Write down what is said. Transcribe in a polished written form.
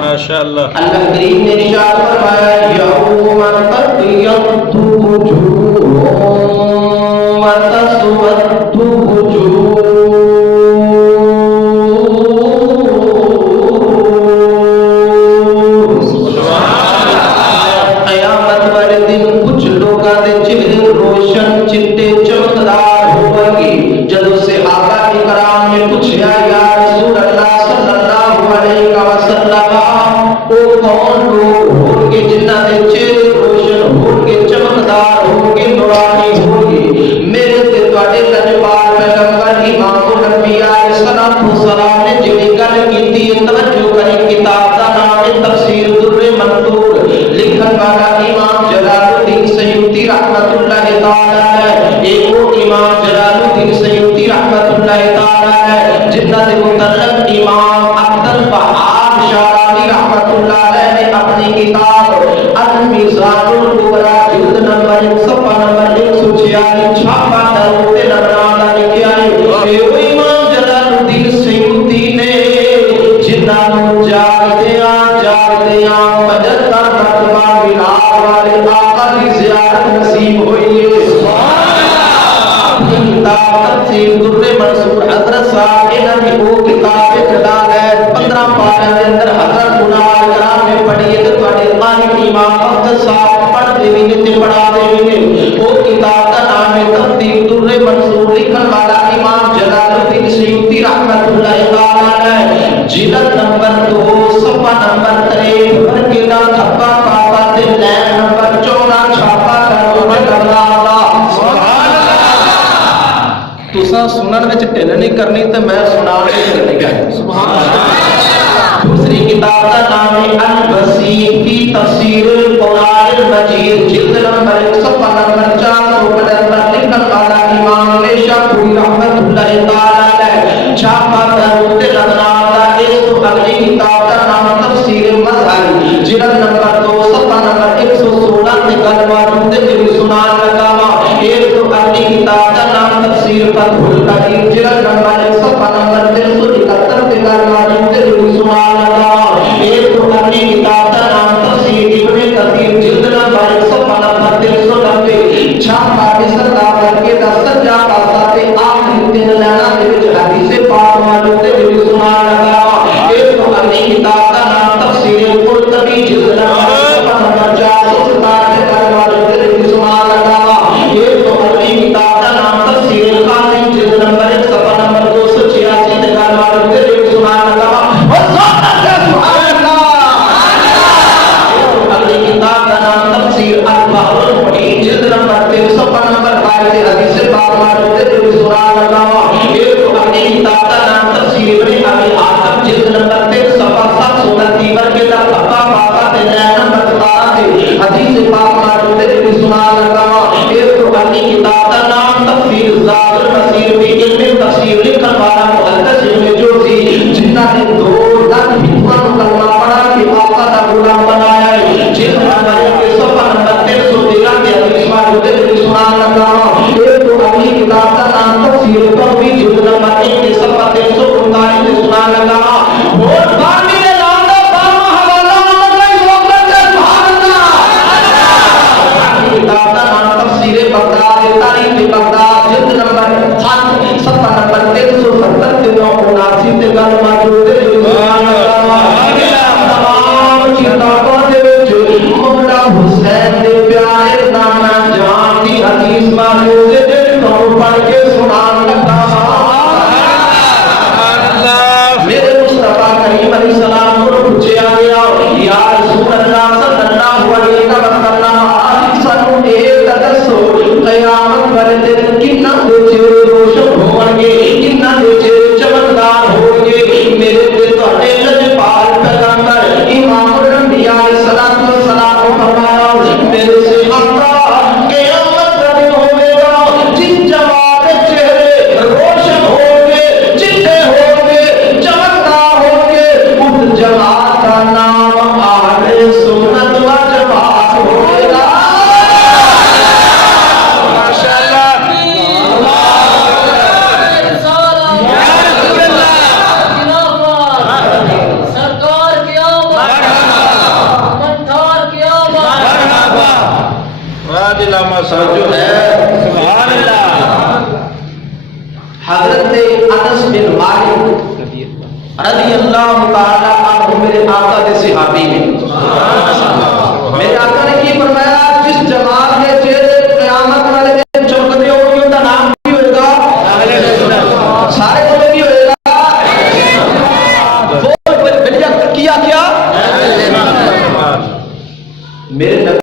माशाअल्लाह। अल्लाह करीम ने इरशाद फरमाया यौम तक़य्यतु वुजूह व तस्वद्दु वुजूह। क़यामत वाले दिन कुछ लोगों के चेहरे रोशन चिट्टे चमकदार होंगे। जदों सहाबा इकराम ने पूछा या रसूल अल्लाह सल्लल्लाहु अलैहि वसल्लम ओ कौन लोग होंगे जिन्हां दे चेहरे रोशन होंगे, चमकदार होंगे, नूरानी होंगे? मेरे ते तुहाडे लजपाल पैगंबर इमामुल अंबिया सल्लल्लाहु अलैहि वसल्लम ने जिहड़ी गल कीती है तवज्जो करें। किताब दा नाम है तफसीर दुर्रे मंसूर, लिखन वाला इमाम जलालुद्दीन सयूती रहमतुल्लाह तआला है। एक वो इमाम जलालुद्दीन सयूती रहमतुल्लाह तआला है जिन्हां दे मुतल्लक इमाम अब्दुल वहाब शारानी रहमतुल्लाह अलैह ने अपनी किताब अल मीज़ानुल कुबरा जिल्द नंबर 100 नंबर 146 छापा दरूते नबराना लिखा है। ए वो इमाम जलालुद्दीन सयूती ने जिन्हां नूं जागदियां 75 मरतबा मिलाद वाले आका दी ज़ियारत नसीब हुई है। तफसीर दुर्रे मंसूर हजरत साहब इन्हां दी वो किताब जलाल है 15 पारियां दे अंदर हजरत मुनावर कराम ने पढ़ी है ते तुहाडे तारीफ इमाम अब्दुल साहब पढ़ देवी ने ते पढ़ा देवी ने। वो किताब दा नाम है तफसीर दुर्रे मंसूर, लिखन वाला इमाम जलालुद्दीन सयूती रहमतुल्लाह तआला अलैह, जिल्द नंबर 2 सफ़ा नंबर 63 वर्गे दा थप्पा पापा ते लैन नंबर 14 छापा करो करना अल्लाह सुभान अल्लाह। तुसा सुनन विच ढिल नहीं करनी ते मैं सुनाण विच ढिल नहीं करनी। सुभान अल्लाह। दूसरी किताब का नाम है अल वसीत फी तफसीर कुरानिल मजीद, जिल्द नंबर 100 नंबर 475, लिखन वाला इमाम नेशापुरी रहमतुल्लाह तआला अलैह, छापा दरूते लबनान दा। इस तो अगली किताब का नाम तफसीर मज़हर, जिल्द नंबर 2 सफ़ा नंबर 116 ते गल मौजूद है जिहड़ी सुनान लगा वा। एक तो अगली किताब का नाम तफसीर फतहुल कदीर, जिल्द नंबर 1 सफ़ा नंबर 371 ते गल मौजूद है जिहड़ी सुनान लगा वा। एक तो अगली किताब का नाम तफसीर इब्ने कसीर, जिल्द नंबर 1 सफ़ा नंबर 390, छापा मिस्र दा वर्गे दा सज्जा पासा ते आखिरी 3 लाइनां दे विच हदीस पाक मौजूद है जिहड़ी सुनान लगा वा। एक तो अगली किताब का नाम तफसीर कुरतबी, जिल्द नंबर 467 ते गल मौजूद है जिहड़ी सुनान लगा वा। एक तो अगली किताब का नाम तफसीर कासिम, जिल्द नंबर 1 सफ़ा नंबर 286 ते गल मौजूद है जिहड़ी सुनान लगा वा। किताब का नाम तफसीर अल-बहरुल मुहीत, जिल्द नंबर 3 सफ़ा नंबर 22 से हदीस पाक मौजूद है जो सुनान लगा हुआ। एक तो अपनी किताब का नाम तफसीर इब्ने अबी हातिम, जिल्द नंबर 3 सफ़ा 729 वर्गे दा थप्पा पापा ते नंबर 17 से हदीस पाक मौजूद है जो सुनान लगा हुआ। एक तो अपनी किताब का नाम तफसीर ज़ातुल मसीर फी इल्म तफसीर, लिखन वाला मुहद्दिस इब्ने जोज़ी, जिन्हां ने 2 लाख हिकमत कलमा पढ़ा के आका दा गुलाम बनाया है। जिल्द नंबर 1 सफ़ा नंबर 313 के हदीस मौजूद है जो सुनान लगा हुआ। एक तो अगली किताब का नाम तफसीर तौबी, जिल्द नंबर 1 सफ़ा 339 से सुनान लगा हुआ। और बानी ने नाम दा बारवा हवाला लगाई वक्त से सुभान अल्लाह। किताब का नाम तफसीर बगदाद तारीख बगदाद, जिल्द नंबर 7 सफ़ा नंबर 370 से 979 ते गल मौजूद है जो सुनान लगा हुआ। तमाम किताबों दे विच मौला हुसैन दे प्यारे नाना जान दी हदीस मौजूद है जो पढ़ के सुनान लगा। सुभान अल्लाह। मेरे मुस्तफा करीम अलैहिस्सलाम को पूछा गया या रसूल अल्लाह सल्लल्लाहु अलैहि वसल्लम आज सानू एक दसो क़यामत वाले दिन किन्ना दे चेहरे रोशन होणगे, किन्ना दे चेहरे चमकदार होणगे। मेरे ते तुहाडे लजपाल पैगंबर इमामुल अंबिया सल्लल्लाहु अलैहि वसल्लम फरमाया मेरे सहाबा क़यामत का दिन होगा जिस जमात के चेहरे रोशन होंगे, चिट्टे होंगे, चमकदार होंगे, उस जमात का नाम अहले सुन्नत व जमात होगा। माशाअल्लाह। सरकार की आमद اللہ مساجو ہے سبحان اللہ حضرت انس بن مالک رضی اللہ تعالی عنہ میرے آقا دے صحابی میں میرے آقا نے کی فرمایا جس جماعت نے چہرے قیامت والے دن چمکتے ہوگی ان کا نام کی ہوئے گا سارے بولے کی ہوئے گا وہ کیا کیا میرے نبی